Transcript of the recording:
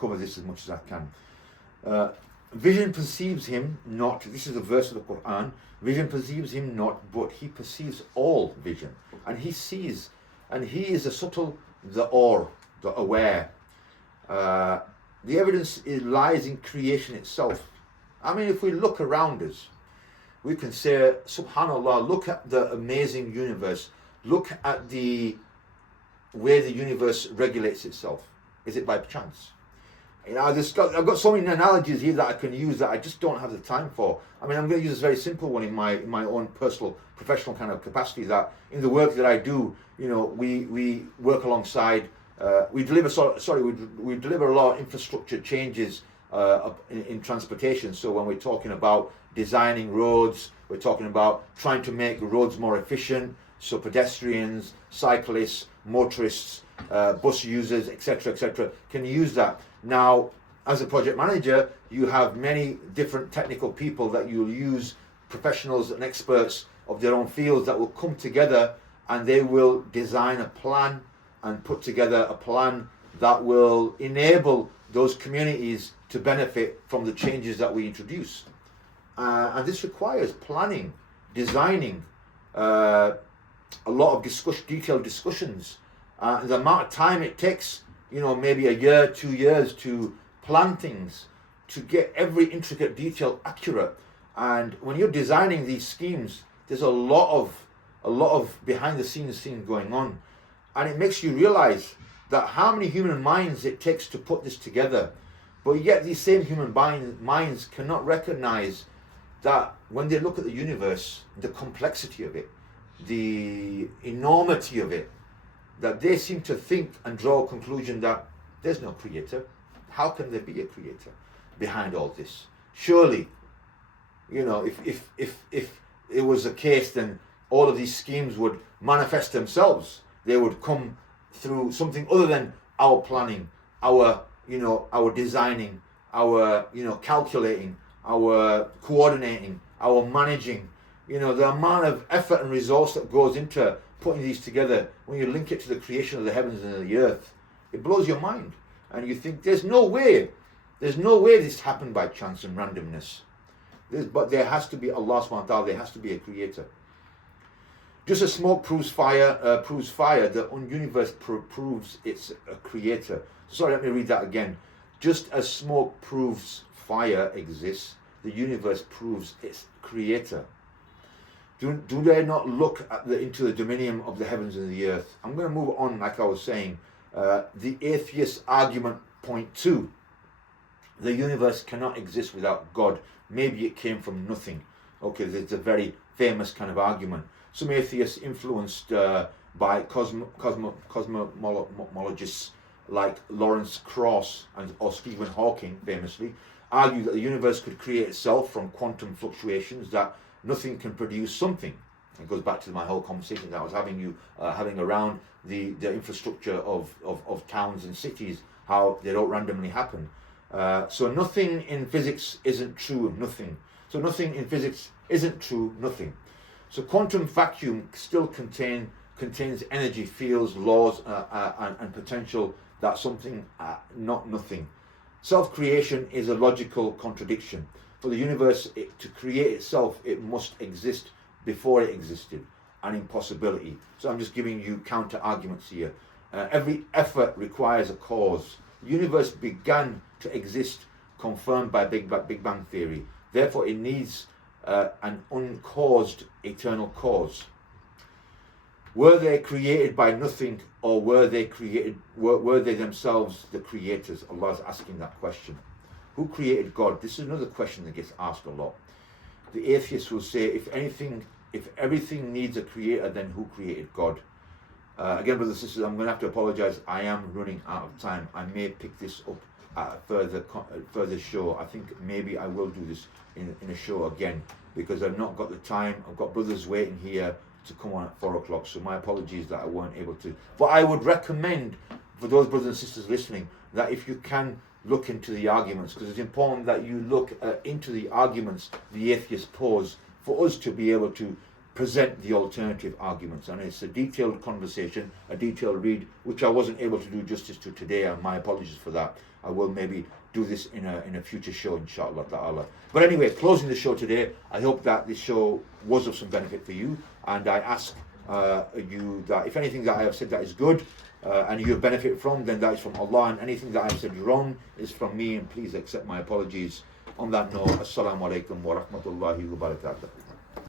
cover this as much as I can. Vision perceives him not, this is a verse of the Quran, vision perceives him not, but he perceives all vision. And he sees, and he is the subtle, the aware. The evidence lies in creation itself. I mean, if we look around us, we can say, subhanallah, look at the amazing universe. Look at the way the universe regulates itself. Is it by chance? You know, I've got so many analogies here that I can use that I just don't have the time for. I mean, I'm going to use a very simple one in my own personal, professional kind of capacity, that in the work that I do, you know, we work alongside, we deliver a lot of infrastructure changes in transportation. So when we're talking about designing roads, we're talking about trying to make roads more efficient, so pedestrians, cyclists, motorists, bus users, etc., can use that. Now, as a project manager, you have many different technical people that you'll use, professionals and experts of their own fields, that will come together and they will design a plan and put together a plan that will enable those communities to benefit from the changes that we introduce. And this requires planning, designing, a lot of detailed discussions. The amount of time it takes, you know, maybe a year, 2 years to plan things, to get every intricate detail accurate. And when you're designing these schemes, there's a lot of behind the scenes things going on. And it makes you realize that how many human minds it takes to put this together. But yet these same human minds cannot recognize that when they look at the universe, the complexity of it, the enormity of it, that they seem to think and draw a conclusion that there's no creator. How can there be a creator behind all this? Surely, you know, if it was the case, then all of these schemes would manifest themselves. They would come through something other than our planning, our designing, our, calculating, our coordinating, our managing. You know, the amount of effort and resource that goes into putting these together, when you link it to the creation of the heavens and the earth, it blows your mind. And you think, there's no way this happened by chance and randomness. But there has to be Allah subhanahu wa ta'ala, there has to be a creator. Just as smoke proves fire, the universe proves it's a creator. Sorry, let me read that again. Just as smoke proves fire exists, the universe proves its creator. Do they not look into the dominion of the heavens and the earth? I'm going to move on, like I was saying. The atheist argument, point 2. The universe cannot exist without God. Maybe it came from nothing. Okay, it's a very famous kind of argument. Some atheists, influenced by cosmologists like Lawrence Krauss or Stephen Hawking, famously, argue that the universe could create itself from quantum fluctuations, that nothing can produce something. It goes back to my whole conversation that I was having around the infrastructure of towns and cities, how they don't randomly happen. So nothing in physics isn't true of nothing. So nothing in physics isn't true, nothing. So quantum vacuum still contains energy, fields, laws, and potential, that something, not nothing. Self-creation is a logical contradiction. For the universe to create itself, it must exist before it existed, an impossibility. So I'm just giving you counter arguments here. Every effort requires a cause. The universe began to exist, confirmed by Big Bang Theory. Therefore, it needs an uncaused eternal cause. Were they created by nothing, or were they themselves the creators? Allah is asking that question. Who created God? This is another question that gets asked a lot. The atheists will say, if everything needs a creator, then who created God? Again, brothers and sisters, I'm going to have to apologize. I am running out of time. I may pick this up at a further show. I think maybe I will do this in a show again, because I've not got the time. I've got brothers waiting here to come on at 4 o'clock. So my apologies that I weren't able to. But I would recommend, for those brothers and sisters listening, that if you can look into the arguments, because it's important that you look into the arguments the atheists pose, for us to be able to present the alternative arguments. And it's a detailed conversation, a detailed read, which I wasn't able to do justice to today, and my apologies for that. I will maybe do this in a future show, inshallah ta'ala. But anyway, closing the show today, I hope that this show was of some benefit for you, and I ask you that if anything that I have said that is good and you have benefited from, then that is from Allah, and anything that I have said wrong is from me, and please accept my apologies. On that note, assalamu alaikum wa rahmatullahi wa barakatuh.